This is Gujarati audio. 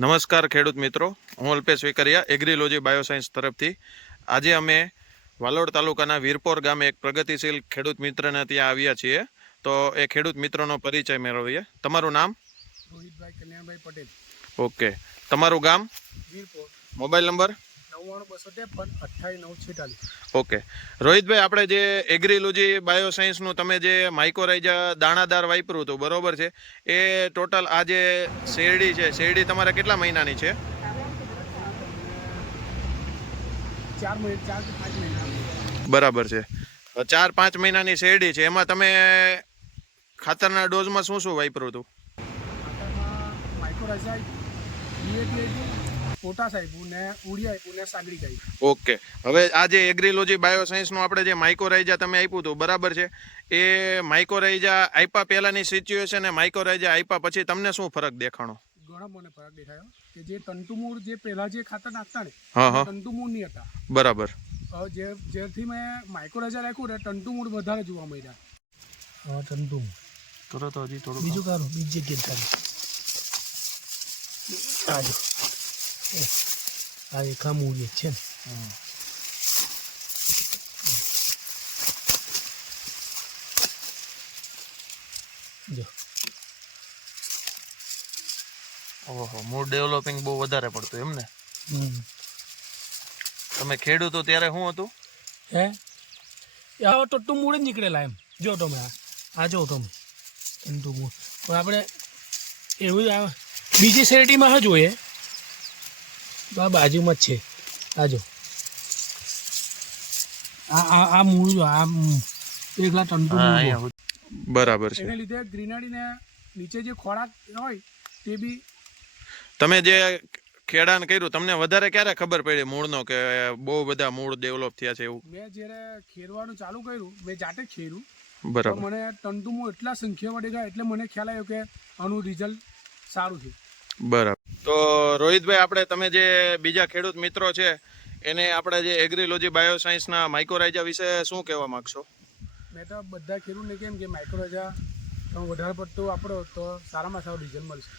નમસ્કાર ખેડૂત મિત્રો, હું અલ્પેશ વેકરિયા એગ્રીલોજી બાયોસાયન્સ તરફથી આજે અમે વાલોડ તાલુકાના વીરપોર ગામે એક પ્રગતિશીલ ખેડૂત મિત્રને ત્યાં આવ્યા છીએ. તો એ ખેડૂત મિત્રનો પરિચય મેળવીએ. તમારું નામ? રોહિતભાઈ કલ્યાણભાઈ પટેલ. ઓકે, તમારું ગામ? વીરપોર. Mobile number? 99-253-28-46. ઓકે રોહિતભાઈ, આપણે જે એગ્રીલોજી બાયોસાયન્સનું તમે જે માઇકોરાઇઝા દાણાદાર વાપર્યું હતું, બરોબર છે, એ ટોટલ આ જે શેરડી છે, શેરડી તમારે કેટલા મહિનાની છે? 4 કે 5 મહિના. બરાબર છે, 4-5 મહિનાની શેરડી છે. એમાં તમે ખાતરના ડોઝમાં શું શું વાપર્યું હતું? ખાતરમાં માઇક્રોરાઇઝા, ડીએપી આપ્યું, પોટાશ આપ્યું ને ઉડિયા આપ્યું ને સાગરિક આપ્યું. ઓકે, હવે આ જે એગ્રીલોજી બાયોસાયન્સનું આપણે જે માઇકોરાઇઝા તમે આપ્યું હતું, બરાબર છે, એ માઇકોરાઇઝા આપ્યા પહેલાની સિચ્યુએશન અને માઇકોરાઇઝા આપ્યા પછી તમને શું ફરક દેખાણો? ઘણો મને ફરક દેખાયો કે જે તંતુમૂળ જે પહેલા જે ખાતર નાખતા ને તંતુમૂળ નહીં હતા. બરાબર. જેથી મેં માઇક્રોરાઇઝા રાખ્યું ને તંતુમૂળ વધારે જોવા મળ્યા. હા, તંતુમૂળ તરત હજી થોડું બીજું કાઢો, બીજી જગ્યાએ કાઢો. આ એકા મૂળ છે ને. જો ઓહો, મૂળ ડેવલપિંગ બહુ વધારે પડતું એમ ને? તમે ખેડૂતો ત્યારે શું હતું? હે આવો ટટ્ટુ મૂળ જ નીકળેલા એમ. જો તમે આ જો તમે ટટ્ટુ મૂળ. પણ આપણે એવું જ આવે બીજી શેરડીમાં હા જોઈએ તો આ બાજુમાં જ છે. આ જો આ મૂળ જો આ એકલા ટંટુ મૂળ. બરાબર છે. એને લીધે ગ્રીનરીને નીચે જે ખોરાક હોય તે બી. તમે જે ખેડાણ કર્યું, તમને વધારે ક્યારે ખબર પડી મૂળનો કે બહુ બધા મૂળ ડેવલપ થયા છે એવું? મેં જ્યારે ખેડવાનું ચાલુ કર્યું, મેં જાતે જ ખેડ્યું. બરાબર. મને તંતુમૂળ એટલા સંખ્યા વડે ગયા એટલે મને ખ્યાલ આવ્યો કે આનું રિઝલ્ટ સારું છે. બરાબર. તો રોહિતભાઈ, આપણે તમે જે બીજા ખેડૂત મિત્રો છે એને આપણે જે એગ્રીલોજી બાયોસાયન્સના માઇકોરાઇઝા વિશે શું કહેવા માંગશો? મેં તો બધા ખેડૂતને કેમ કે માઇક્રોરાઇઝા તમે વધારે પડતું વાપરો તો સારામાં સારું રિઝલ્ટ મળશે.